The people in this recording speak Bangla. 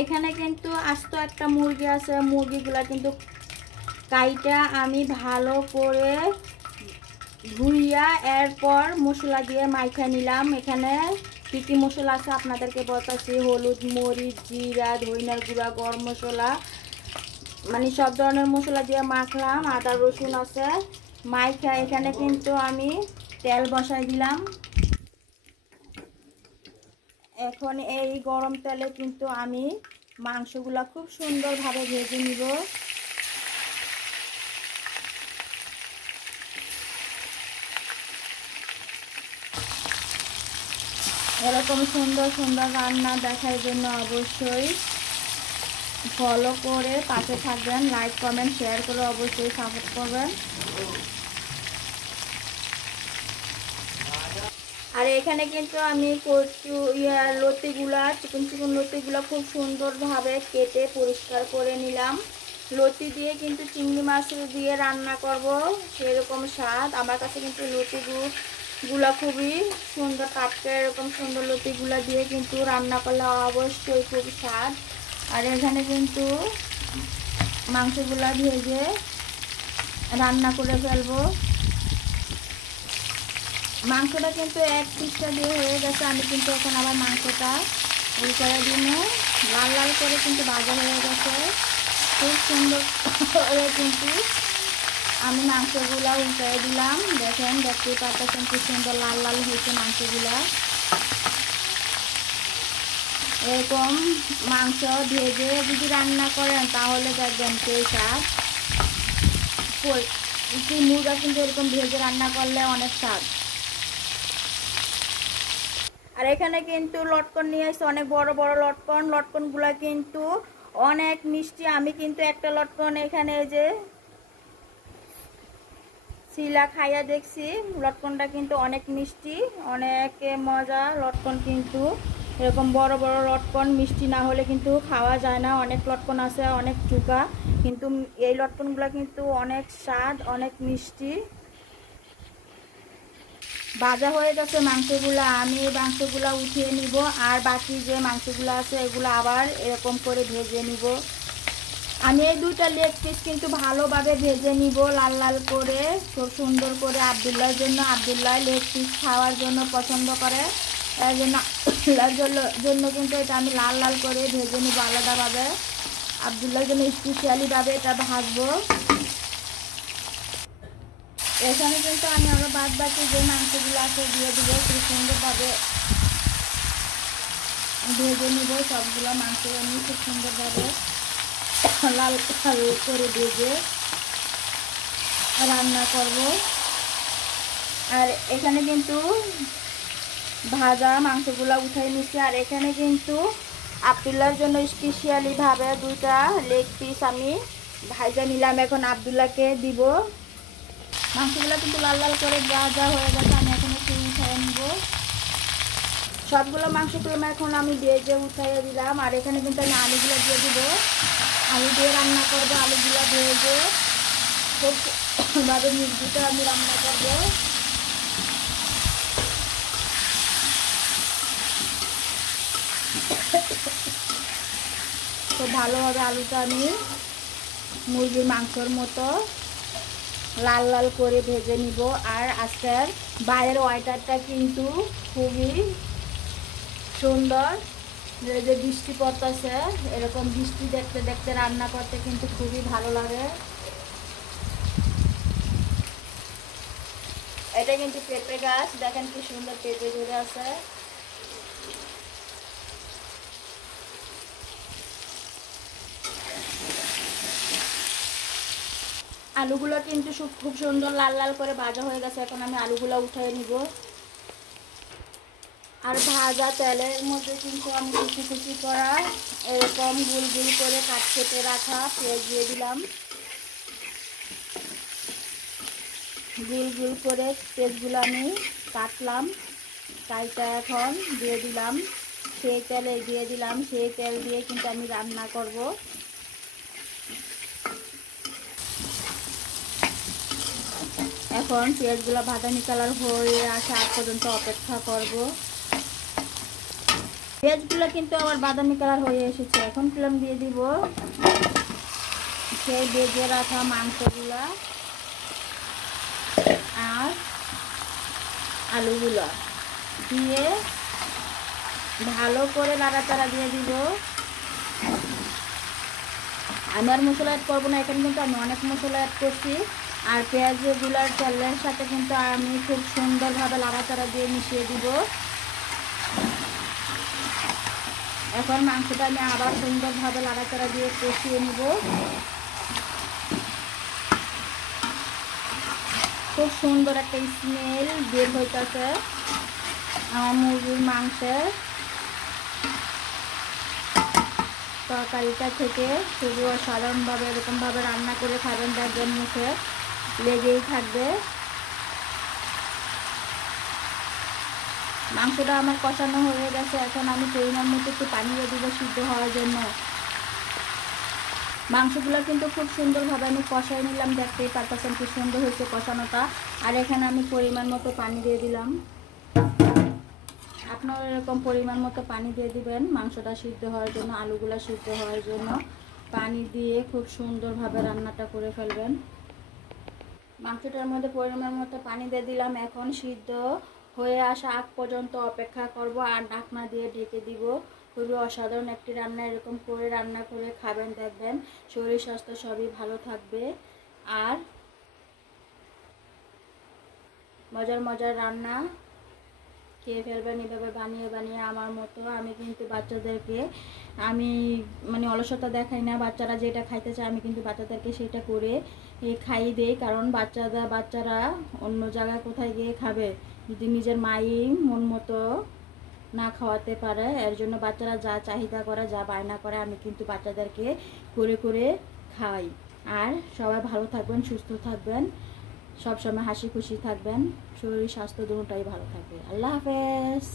এখানে কিন্তু আস্ত একটা মুরগি আছে, মুরগিগুলা কিন্তু কাইটা আমি ভালো করে ধুইয়া এরপর মশলা দিয়ে মাইখা নিলাম। এখানে কী কী মশলা আছে আপনাদেরকে বলতেছি। হলুদ, মরিচ, জিরা, ধনিয়ার গুঁড়া, গরম মশলা, মানে সব ধরনের মশলা দিয়ে মাখলাম। আদা রসুন আছে মাইখা এখানে কিন্তু আমি তেল বসাই দিলাম। এখন এই গরম তেলে কিন্তু আমি মাংসগুলা খুব সুন্দরভাবে ভেজে নিব। এরকম সুন্দর সুন্দর রান্না দেখার জন্য অবশ্যই ফলো করে পাশে থাকবেন, লাইক কমেন্ট শেয়ার করে অবশ্যই সাপোর্ট করবেন। আর এখানে কিন্তু আমি কচু লতিগুলা চিকন চিকন লতিগুলা খুব সুন্দরভাবে কেটে পরিষ্কার করে নিলাম। লতি দিয়ে কিন্তু চিংড়ি মাছ দিয়ে রান্না করব, সেরকম স্বাদ। আমার কাছে কিন্তু লতিগুলা খুবই সুন্দর, টাটকা এরকম সুন্দর লতিগুলা দিয়ে কিন্তু রান্না করলে অবশ্যই খুব স্বাদ। আর এখানে কিন্তু মাংসগুলা ভেজে রান্না করে ফেলবো। মাংসটা কিন্তু এক পিসটা দিয়ে হয়ে গেছে, আমি কিন্তু এখন আবার মাংসটা উল্টায় দিব। লাল লাল করে কিন্তু ভাজা হয়ে গেছে, খুব সুন্দর করে কিন্তু আমি মাংসগুলা উল্টায় দিলাম। দেখেন, দেখতেই পাচ্ছেন খুব সুন্দর লাল লাল হয়েছে মাংসগুলা। এরকম মাংস ভেজে যদি রান্না করেন তাহলে দেখবেন সেই স্বাদ। মুরগা কিন্তু এরকম ভেজে রান্না করলে অনেক স্বাদ। আর এখানে কিন্তু লটকন নিয়ে আসছে, অনেক বড় বড় লটকন। লটকনগুলা কিন্তু অনেক মিষ্টি। আমি কিন্তু একটা লটকন এখানে যে শিলা খাইয়া দেখছি, লটকনটা কিন্তু অনেক মিষ্টি, অনেক মজা। লটকন কিন্তু এরকম বড় বড় লটকন মিষ্টি না হলে কিন্তু খাওয়া যায় না। অনেক লটকন আছে অনেক চুকা, কিন্তু এই লটকনগুলো কিন্তু অনেক স্বাদ, অনেক মিষ্টি। ভাজা হয়ে গেছে মাংসগুলো, আমি এই মাংসগুলো উঠিয়ে নিব। আর বাকি যে মাংসগুলো আছে এগুলো আবার এরকম করে ভেজে নিব। আমি এই দুইটা লেগ পিস কিন্তু ভালোভাবে ভেজে নিব লাল লাল করে, খুব সুন্দর করে। আব্দুল্লাহর জন্য, আব্দুল্লাহ লেগ পিস খাওয়ার জন্য পছন্দ করে, এর জন্য কিন্তু এটা আমি লাল লাল করে ভেজে নিব আলাদাভাবে। আব্দুল্লাহর জন্য স্পেশালিভাবে এটা ভাজবো। এখানে কিন্তু আমি আরও বাদ বাকি যে মাংসগুলো আছে দিয়ে দিব, খুব সুন্দরভাবে ভেজে নিব। সবগুলো মাংস আমি খুব সুন্দরভাবে লাল লাল করে ভেজে রান্না করব। আর এখানে কিন্তু ভাজা মাংসগুলো উঠাই নিচ্ছি। আর এখানে কিন্তু আব্দুল্লাহর জন্য স্পেশালিভাবে দুইটা লেগ পিস আমি ভাজা নিলাম, এখন আব্দুল্লাহকে দিব। মাংসগুলো কিন্তু লাল লাল করে ভাজা হয়ে গেছে, আমি এখন একটু উঠাই নিব। সবগুলো মাংসগুলো এখন আমি ভেজে উঠাইয়ে দিলাম। আর এখানে কিন্তু আমি আলুগুলো দিয়ে দিব, আলু দিয়ে রান্না করবো। আলুগুলো ভেজে খুবভাবে মুরগিটা আমি রান্না করবো। তো ভালোভাবে আলুটা আমি মুরগির মাংসর মতো লাল লাল করে ভেজে নিব। আর আজকের বাইরের ওয়েদারটা কিন্তু খুবই সুন্দর, যে বৃষ্টি পড়তেছে, এরকম বৃষ্টি দেখতে দেখতে রান্না করতে কিন্তু খুবই ভালো লাগে। এটা কিন্তু পেঁপে গাছ, দেখেন কি সুন্দর পেঁপে ধরে আছে। আলুগুলো কিন্তু খুব সুন্দর লাল লাল করে ভাজা হয়ে গেছে, এখন আমি আলুগুলো উঠিয়ে নিব। আর ভাজা তেলের মধ্যে কিন্তু আমি কুচি কুচি করা এরকম গুল গুল করে কেটে রাখা পেঁয়াজ দিয়ে দিলাম। গুল গুল করে পেঁয়াজগুলো আমি কাটলাম, কাইটা এখন দিয়ে দিলাম। সেই তেলে দিয়ে দিলাম, সেই তেল দিয়ে কিন্তু আমি রান্না করব। এখন পেঁয়াজগুলো বাদামি কালার হয়ে আসা পর্যন্ত অপেক্ষা করব। পেঁয়াজগুলো কিন্তু আবার বাদামি কালার হয়ে এসেছে। এখন ফ্লেম দিয়ে দিব সেই ভেজে রাখা মাংসগুলা আর আলুগুলো দিয়ে ভালো করে নাড়াচাড়া দিয়ে দিব। আমি আর মশলা অ্যাড করবো না, এখানে কিন্তু আমি অনেক মশলা অ্যাড করছি। আর পেঁয়াজগুলার তেলের সাথে কিন্তু আমি খুব সুন্দরভাবে নাড়াচাড়া দিয়ে মিশিয়ে দিব। এখন মাংসটা আমি আবার সুন্দরভাবে নাড়াচাড়া দিয়ে কষিয়ে নিব। খুব সুন্দর একটা স্মেল বের হইতেছে আমার মুরগির মাংসের তরকারিটা থেকে। খুবই অসাধারণভাবে এরকমভাবে রান্না করে খাবেন, দেখবেন মুখে লেগেই থাকবে। মাংসটা আমার কষানো হয়ে গেছে। এখন আমি পরিমাণ মতো একটু পানি দিয়ে দিব সিদ্ধ হওয়ার জন্য। মাংসগুলো কিন্তু খুব সুন্দরভাবে আমি কষাই নিলাম, দেখতেই পারতেছেন খুব সুন্দর হয়েছে কষানোটা। আর এখানে আমি পরিমাণ মতো পানি দিয়ে দিলাম। আপনারা এরকম পরিমাণ মতো পানি দিয়ে দিবেন মাংসটা সিদ্ধ হওয়ার জন্য, আলুগুলো সিদ্ধ হওয়ার জন্য। পানি দিয়ে খুব সুন্দরভাবে রান্নাটা করে ফেলবেন। মাংসটার মধ্যে পরিমাণ মতো পানি দিয়ে দিলাম। এখন সিদ্ধ হয়ে আসা আগ পর্যন্ত অপেক্ষা করব আর ঢাকনা দিয়ে ঢেকে দিব। খুবই অসাধারণ একটি রান্না, এরকম করে রান্না করে খাবেন, দেখবেন শরীর স্বাস্থ্য সবই ভালো থাকবে। আর মজার মজার রান্না খেয়ে ফেলবেন এভাবে বানিয়ে বানিয়ে আমার মতো। আমি কিন্তু বাচ্চাদেরকে মানে অলসতা দেখাই না, বাচ্চারা যেটা খাইতে চায় আমি কিন্তু বাচ্চাদেরকে সেটা করে খাইয়ে দেই। কারণ বাচ্চারা অন্য জায়গায় কোথায় গিয়ে খাবে যদি নিজের মাই মন মতো না খাওয়াতে পারে। এর জন্য বাচ্চারা যা চাহিদা করে, যা বায়না করে, আমি কিন্তু বাচ্চাদেরকে করে করে খাওয়াই। আর সবাই ভালো থাকবেন, সুস্থ থাকবেন, সবসময় হাসি খুশি থাকবেন, শরীর স্বাস্থ্য দুটোটাই ভালো থাকবে। আল্লাহ হাফেজ।